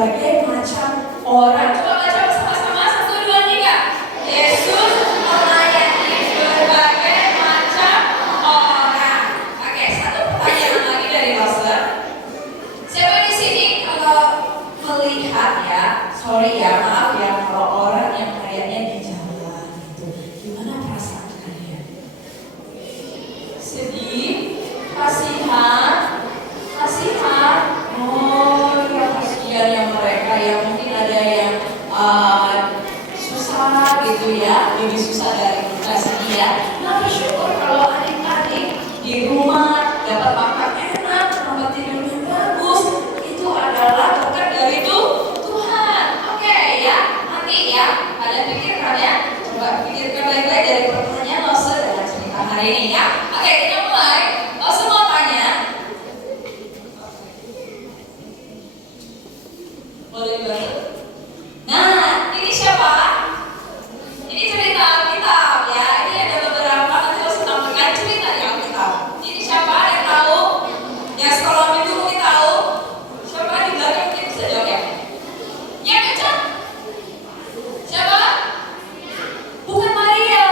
berbagai macam orang. Coba baca sama-sama 1, 2, 3. Yesus melayani berbagai macam orang. Oke, satu pertanyaan lagi dari Roser. Siapa di sini kalau melihat ya, sorry ya, maaf ya, kalau orang yang kayaknya di jalan gitu, gimana perasaan kalian? Sedih, kasihan. Oh ya, kasihan yang mereka yang mungkin ada yang susah gitu ya, lebih susah dari kita sedih ya. Nah, bersyukur kalau adik-adik di rumah dapat makan enak, tempat tidur yang bagus, itu adalah berkat dari Tuhan. Oke ya, nanti ya kalian pikirkan ya, coba pikirkan baik-baik dari pertanyaan Lose dalam cerita hari ini ya. Oke, kita mulai. Lose mau tanya, boleh banget. Nah, ini siapa? Ini cerita Alkitab ya. Ini ada beberapa, nanti Lose tampilkan cerita di Alkitab. Ini siapa yang tahu? Yang sekolah minggu mungkin tahu? Siapa di belakang mungkin bisa jawab ya? Ya, kencang. Siapa? Bukan Maria.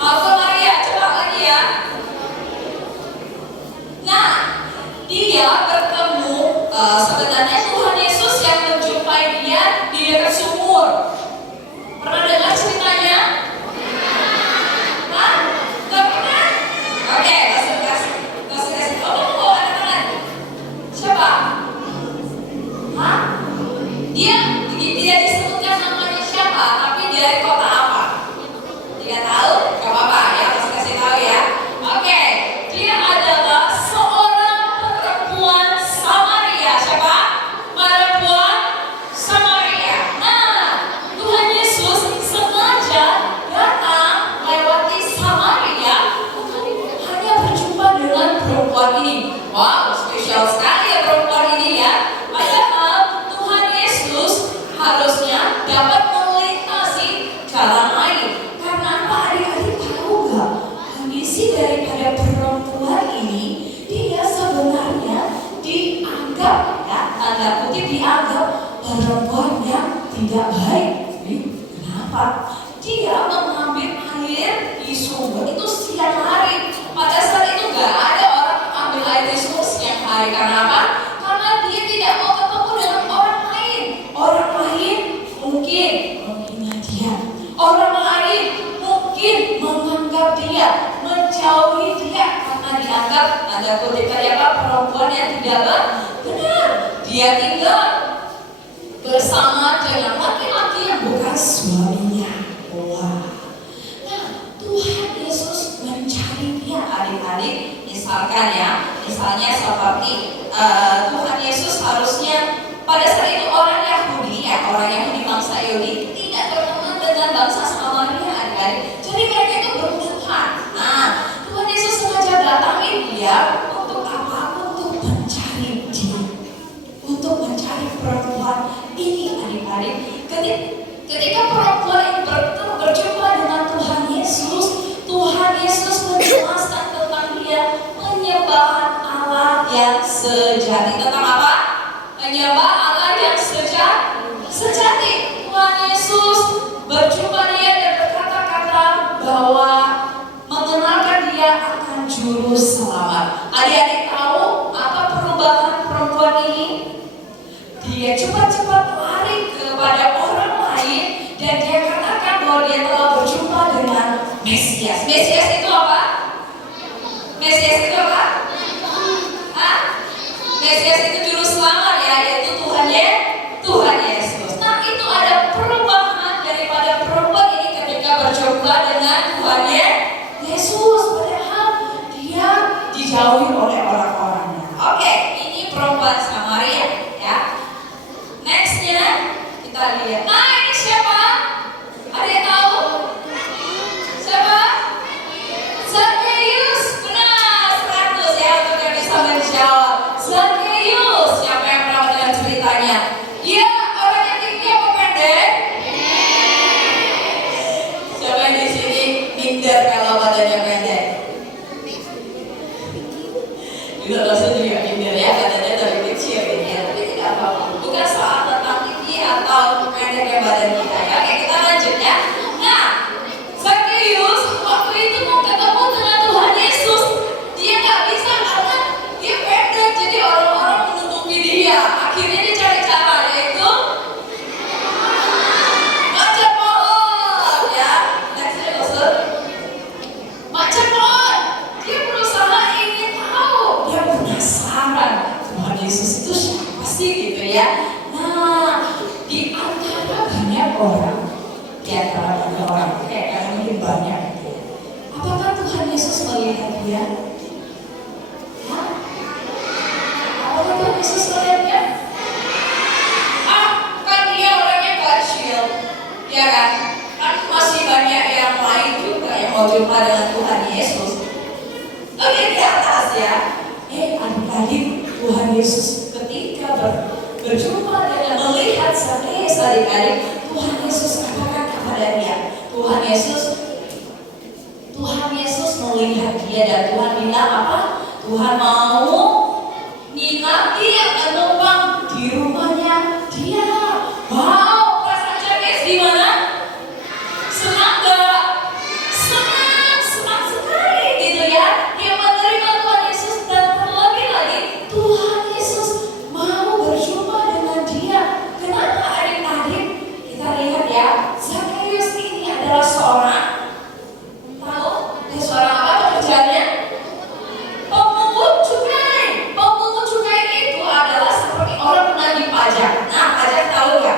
Alfa Maria, coba lagi ya. Nah, dia bertemu sebenarnya Tuhan Yesus yang menjumpai dia di dekat sumur. Pernah dengar ceritanya? Hah? Gak pernah? Oke, langsung kasih. Oh, ada tangan. Siapa? Hah? Dia tidak disebutkan namanya siapa, tapi dari kota apa? Tidak tahu? Gak apa-apa ya, langsung kasih tahu ya. Oke, dia adalah seorang perempuan Samaria. Siapa? Perempuan Samaria. Nah, Tuhan Yesus sengaja datang lewati Samaria untuk hanya berjumpa dengan perempuan ini. Wow, spesial sekali ya perempuan ini ya. Padahal Tuhan Yesus harusnya dapat melintasi jalan lain. Karena apa, adik-adik tahu gak? Kondisi daripada perempuan ini, dia sebenarnya dianggap ya, tanda kutip dianggap perempuan yang tidak baik. Kenapa? Dia mengambil air di sumur itu siang hari. Pada saat itu gak ada orang ambil air di sumur siang hari. Karena apa? Karena dia tidak mau ketemu dengan orang lain. Orang lain mungkin menghina dia. Orang lain mungkin menganggap dia, menjauhi dia karena dianggap tanda kutip apa, perempuan yang tidak benar. Dia tinggal bersama dengan laki-laki yang bukan suaminya. Wah. Nah, Tuhan Yesus mencari dia, adik-adik. Misalnya seperti Tuhan Yesus harusnya pada saat itu orang Yahudi bangsa Yahudi tidak berteman dengan bangsa Samaria, adik-adik. Jadi mereka itu bermusuhan. Nah, Tuhan Yesus sengaja datangin dia untuk apa? Untuk mencari dia, untuk mencari perempuan ini, adik-adik. Ketika perempuan ini berjumpa dengan Tuhan Yesus menjelaskan tentang dia penyembahan Allah yang sejati. Tentang apa? Menyembah Allah yang sejati. Tuhan Yesus berjumpa dia dan berkata-kata bahwa mengenalkan dia akan juru selamat. Adik-adik tahu apa perubahan perempuan ini? Dia cepat-cepat lari kepada orang lain dan dia katakan bahwa dia telah berjumpa dengan Mesias. Mesias itu apa? Mesias itu apa? Hah? Mesias itu juru selamat ya, yaitu Tuhan Yesus. Nah, itu ada perubahan daripada perempuan ini ketika berjumpa dengan Tuhan Yesus. Padahal dia dijauhi oleh orang-orangnya. Oke, ini perempuan Samaria ya. Nextnya kita lihat. Nah, ini siapa? Ada yang tahu? Siapa? gitu ya. Nah, di antara banyak orang, kayak mungkin banyak gitu ya. Apakah Tuhan Yesus melihat dia? Hah? Apakah Tuhan Yesus melihat dia? Kan dia orangnya kecil, ya kan? Kan masih banyak yang lain juga yang mau jumpa dengan Tuhan Yesus. Tapi di atas ya, adik-adik, Tuhan Yesus ketika berjumpa dengan melihat Zakheus adik-adik, Tuhan Yesus katakan kepada dia, Tuhan Yesus melihat dia dan Tuhan bilang apa? Tuhan mau nginap dia menumpang di rumahnya dia. Wow, perasaan Zakheus gimana? Senang gak? Senang sekali gitu ya. Dia menerima Tuhan Yesus dan terlebih lagi Tuhan Yesus mau berjumpa dengan dia. Kenapa adik-adik? Kita lihat ya, Zakheus ini adalah seorang, tahu? Dia seorang apa pekerjaannya? Pemungut cukai. Pemungut cukai itu adalah seperti orang penagih pajak. Nah, pajak tahu ya?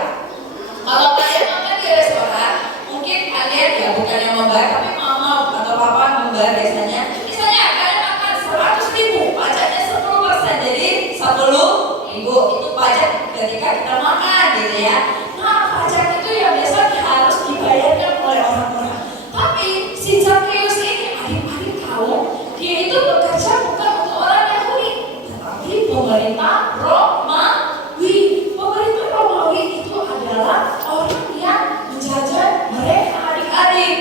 Kalau kalian makan di restoran, mungkin kalian ya bukan yang membayar, tapi mama atau papa membayar biasanya. Misalnya kalian makan 100.000, pajaknya 10%, jadi 10.000 itu pajak ketika kita makan gitu ya. Nah, pajak itu yang biasanya harus dibayarkan oleh orang-orang. Tapi si Zakheus ini, adik-adik tahu, dia itu bekerja bukan untuk orang Yahudi, tetapi pemerintah Romawi. Pemerintah Romawi itu adalah orang yang menjajah mereka adik-adik.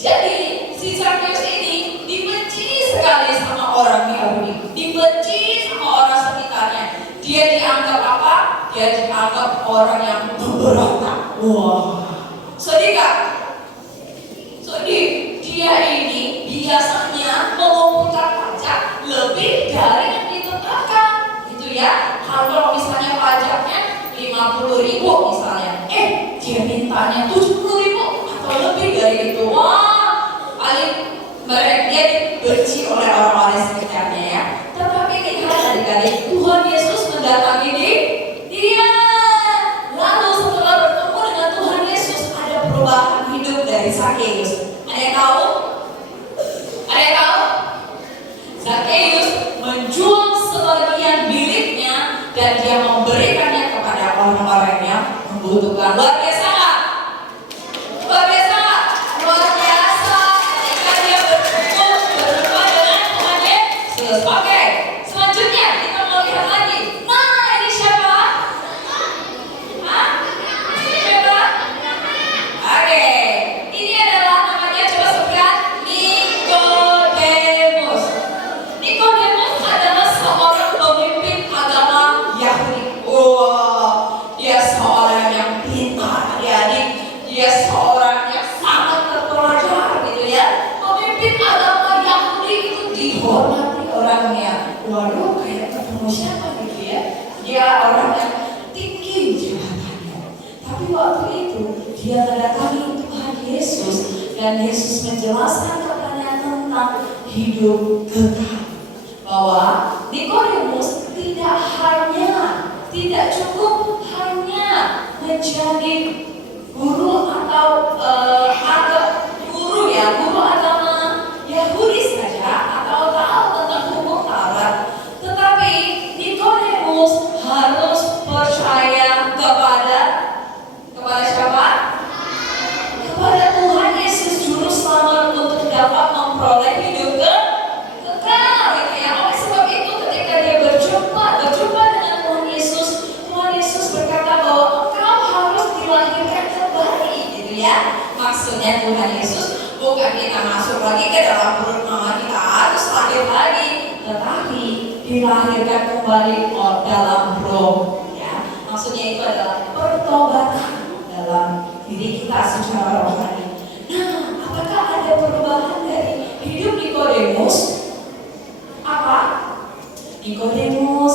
Jadi si Zakheus ini dibenci sekali sama orang Yahudi, dibenci sama orang sekitarnya. Dia dianggap apa? Dia dianggap orang yang memberontak. Wah, sedih gak? Sedih. Dia ini biasanya mengumpulkan pajak lebih dari yang ditetapkan, gitu ya. Kalau misalnya pajaknya 50.000 misalnya, dia mintanya 70.000 atau lebih dari itu. Wah, paling dia dibenci oleh orang-orang sekitarnya ya. Tetapi lihat adik-adik, Tuhan Yesus mendatangi dia. Lalu setelah bertemu dengan Tuhan Yesus, ada perubahan hidup dari Zakheus. Ada yang tahu? Ada yang tahu? Zakheus menjual sebagian miliknya dan dia memberikannya kepada orang-orang yang membutuhkan. Luar biasa nggak? Luar biasa nggak? Luar biasa ketika dia berjumpa dengan Tuhan Yesus. Oke, selanjutnya kita mau lihat lagi. Nah, ini siapa? Hah? Ini siapa? Oke, ini adalah namanya, coba sebutkan, Nikodemus. Nikodemus adalah seorang pemimpin agama Yahudi. Wah, dia seorang yang pintar, adik-adik. Dia seorang yang sangat terpelajar gitu ya. Pemimpin agama Yahudi itu dihormati orangnya. Waduh, kayak ketemu siapa gitu ya. Dia orang yang tinggi jabatannya. Tapi waktu itu dia mendatangi Tuhan Yesus dan Yesus menjelaskan kepadanya tentang hidup kekal. Bahwa Nikodemus tidak cukup hanya menjadi guru atau guru agama Yahudi saja atau tahu tentang hukum Taurat, tetapi Nikodemus harus percaya kepada siapa? Kepada Tuhan Yesus Juru Selamat untuk dapat memperoleh hidup kekal gitu ya. Oleh sebab itu ketika dia berjumpa dengan Tuhan Yesus berkata bahwa engkau harus dilahirkan kembali gitu ya. Maksudnya Tuhan Yesus bukan kita masuk lagi ke dalam perut mama kita harus lahir lagi, tetapi dilahirkan kembali dalam roh ya. Maksudnya itu adalah pertobatan dalam diri kita secara rohani. Nah, apakah ada perubahan dari hidup Nikodemus? Apa? Nikodemus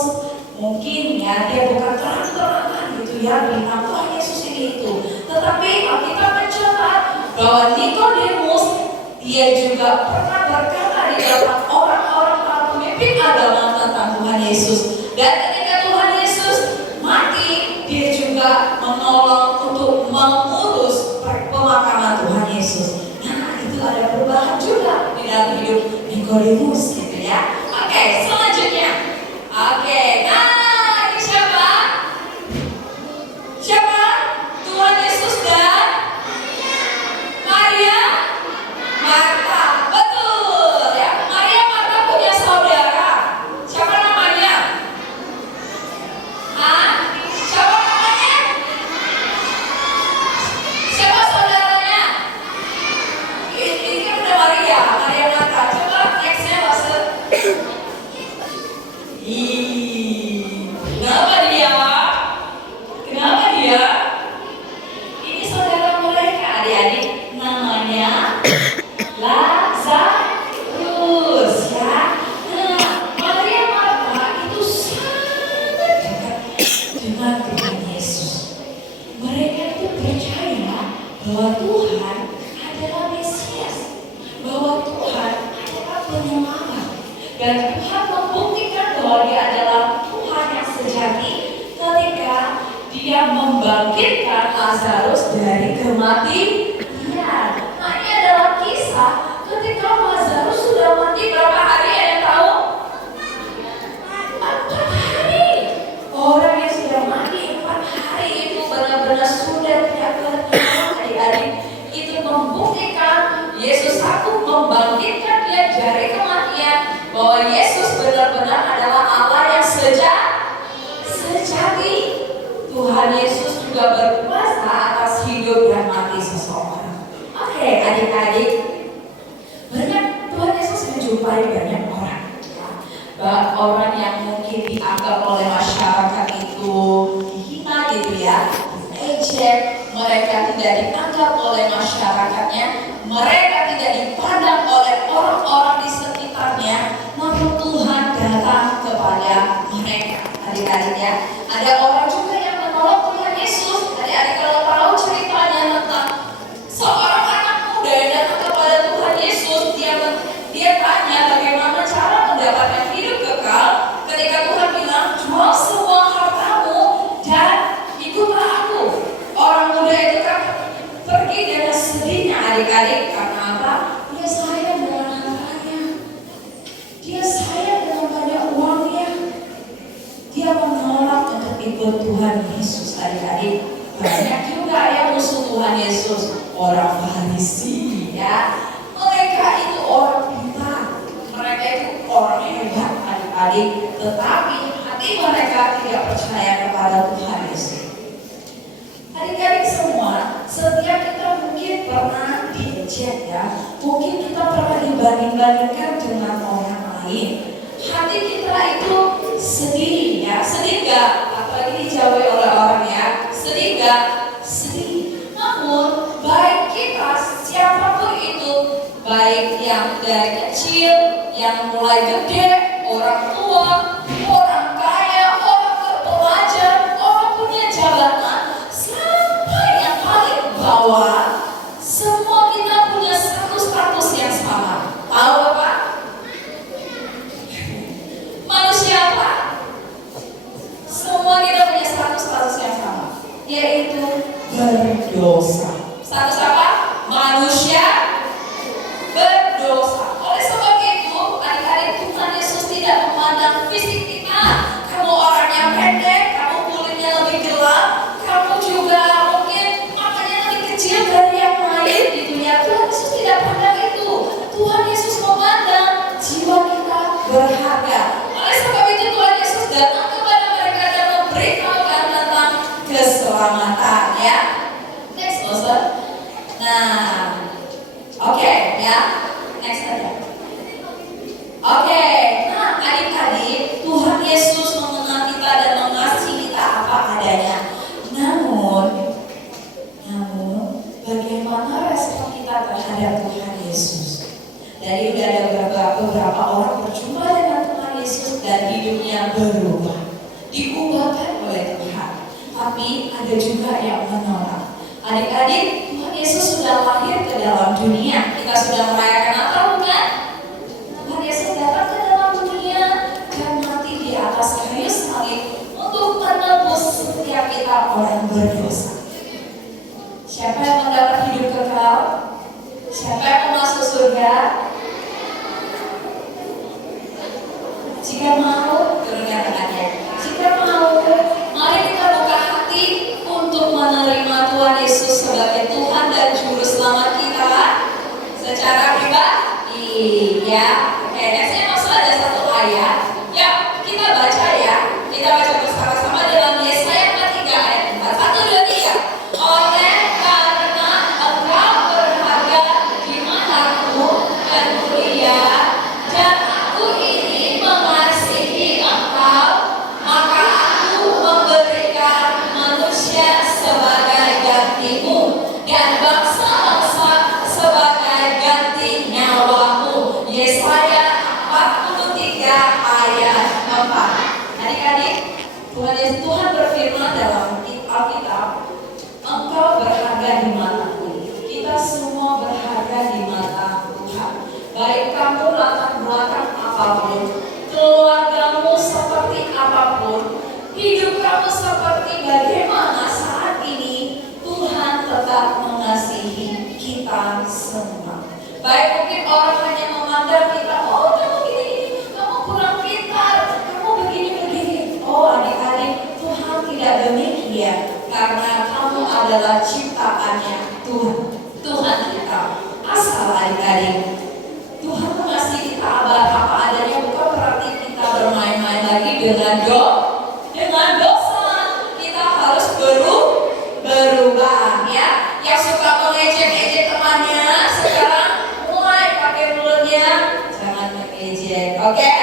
mungkin ya dia bukan terang-terangan gitu ya bilang Tuhan Yesus ini itu, tetapi kita mencatat bahwa Nikodemus dia juga pernah berkata di depan orang-orang para pemimpin agama tentang Tuhan Yesus. Dan ketika Tuhan Yesus dalam hidup Nikodemus gitu ya. Oke, selanjutnya. Oke, nah ini siapa? Siapa? Tuhan Yesus dan Maria Marta. Betul ya. Maria Marta punya saudara. Siapa namanya? Siapa namanya? Siapa saudaranya? Ini kan udah Maria Marta. Coba nextnya Pastor. Kenapa dia? Kenapa dia? Ini saudara mereka adik-adik, namanya Lazarus ya. Nah, Maria Marta itu sangat dekat dengan Tuhan Yesus. Mereka itu percaya bahwa Tuhan adalah Mesias, bahwa Tuhan adalah penyelamat, dan Tuhan membuktikan bahwa Dia adalah Tuhan yang sejati ketika Dia membangkitkan Lazarus dari kematian. Nah, ini adalah kisah ketika Lazarus sudah mati berapa hari, ada yang tahu? 4 hari. Orang yang sudah mati 4 hari itu benar-benar sudah tidak bernyawa, adik-adik. Itu membuktikan Yesus sanggup membangkitkan dia dari kematian, bahwa Yesus benar-benar adalah Allah yang sejati. Tuhan Yesus juga berkuasa atas hidup dan mati seseorang. Oke, adik-adik, Tuhan Yesus menjumpai banyak orang, ya. Orang yang mungkin dianggap oleh masyarakat itu dihina gitu ya, ejek, mereka tidak dianggap oleh masyarakatnya, mereka tidak dipandang oleh orang-orang di sekitarnya, namun Tuhan datang kepada mereka. Adik-adik ya, ada orang juga yang menolak Tuhan Yesus. Adik-adik kalau tahu ceritanya tentang seorang anak muda yang datang kepada Tuhan Yesus, dia tanya bagaimana cara mendapatkan hidup kekal. Ketika Tuhan bilang, jual semua hartamu dan ikutlah aku. Orang muda itu kan pergi dengan sedihnya, adik-adik, karena apa? Dia sayang dengan hartanya, dia sayang dengan banyak uangnya. Dia menolak untuk ikut Tuhan Yesus, adik-adik. Banyak juga yang musuh Tuhan Yesus, orang Farisi ya. Mereka itu orang pintar, mereka itu orang hebat, adik-adik. Tetapi hati mereka tidak percaya kepada Tuhan Yesus. Adik-adik semua, setiap kita mungkin pernah diejek ya, mungkin kita pernah dibanding-bandingkan dengan orang lain. Hati kita itu sedih ya, sedih gak? Apalagi dijauhi oleh orang ya, sedih gak? Sedih. Namun baik kita siapapun itu, baik yang dari kecil, yang mulai gede, orang tua, orang kaya, orang terpelajar, orang punya jabatan, sampai yang paling bawah, semua kita punya status yang sama. Tahu apa? Manusia apa? Semua kita punya status yang sama, yaitu berdosa. Status apa? Manusia berdosa. Oleh sebab itu, adik-adik, Tuhan Yesus tidak memandang fisik kita. Kamu orangnya pendek, kamu kulitnya lebih gelap, kamu juga mungkin matanya lebih kecil dari yang lain gitu ya. Tuhan Yesus tidak pandang itu. Tuhan Yesus memandang jiwa kita berharga. Oleh sebab itu Tuhan Yesus datang kepada mereka dan memberitahukan tentang keselamatan ya. Next Pastor. Nah, oke ya. Next aja. Oke, nah adik-adik, Tuhan Yesus mengenal kita dan mengasihi kita apa adanya. Namun bagaimana respon kita terhadap Tuhan Yesus? Dari udah ada beberapa orang berjumpa dengan Tuhan Yesus dan hidupnya berubah, diubahkan oleh Tuhan. Tapi ada juga yang menolak. Adik-adik, Tuhan Yesus sudah lahir ke dalam dunia. Kita sudah merayakan Natal bukan? Tuhan Yesus datang ke dalam dunia dan mati di atas kayu salib untuk menebus setiap kita orang berdosa. Siapa yang mendapat hidup kekal? Siapa yang mau masuk surga? bagaimana saat ini Tuhan tetap mengasihi kita semua. Baik mungkin orang hanya memandang kita, oh kamu gini-gini, kamu kurang pintar, kamu begini-begini. Oh adik-adik, Tuhan tidak demikian, karena kamu adalah ciptaannya Tuhan. Tuhan kita. Asal adik-adik, Tuhan mengasihi kita apa adanya, bukan berarti kita bermain-main lagi dengan dosa. Kita harus berubah ya. Yang suka mengejek-ejek temannya, sekarang mulai pakai mulutnya jangan mengejek, oke?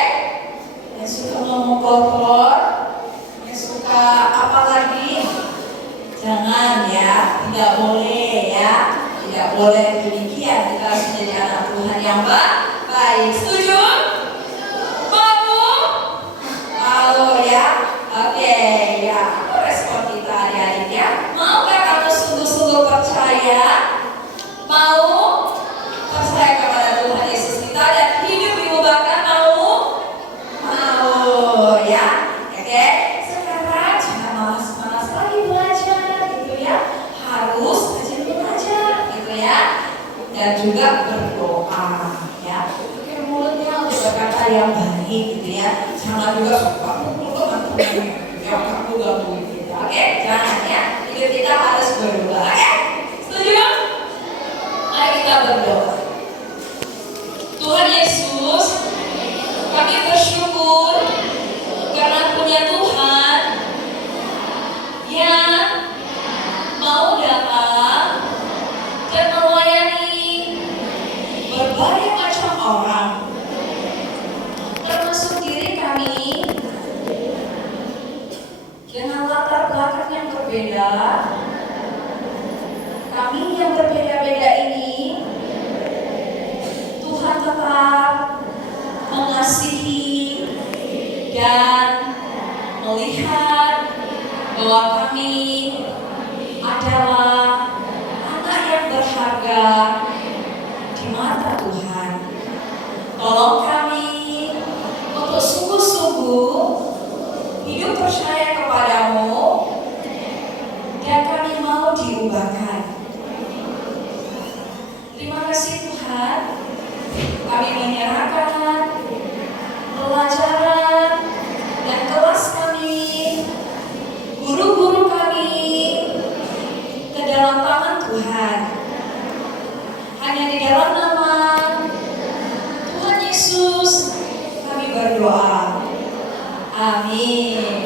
Yang suka ngomong kotor, yang suka apa lagi, jangan ya, tidak boleh ya, tidak boleh demikian. Kita harus menjadi anak Tuhan yang baik. Setuju? Mau ya? Oke ya, apa respon kita adik-adik ya? Maukah kamu sungguh-sungguh percaya? Mau percaya kepada Tuhan Yesus kita dan hidup diubahkan? Mau ya? Oke, sekarang jangan malas-malas lagi belajar gitu ya. Harus rajin belajar gitu ya. Dan juga berdoa ya. Pakai mulutnya untuk berkata yang baik gitu ya. Jangan juga suka mukul teman-teman yang kamu ganggu gitu. Oke, jangan ya. Hidup kita harus berubah. Oke, setuju? Mari kita berdoa. Tuhan Yesus, kami bersyukur karena punya Tuhan yang mau datang dan melayani berbagai macam orang, termasuk diri kami dengan latar belakang yang berbeda. Kami yang berbeda-beda ini, Tuhan tetap mengasihi dan melihat bahwa kami adalah anak yang berharga di mata Tuhan. Tolong kami untuk sungguh-sungguh hidup percaya kepadamu dan kami mau diubahkan. Terima kasih Tuhan, kami menyerahkan pelajaran dan kelas kami, guru-guru kami ke dalam tangan Tuhan. Hanya di dalam nama Tuhan Yesus kami berdoa. Amin.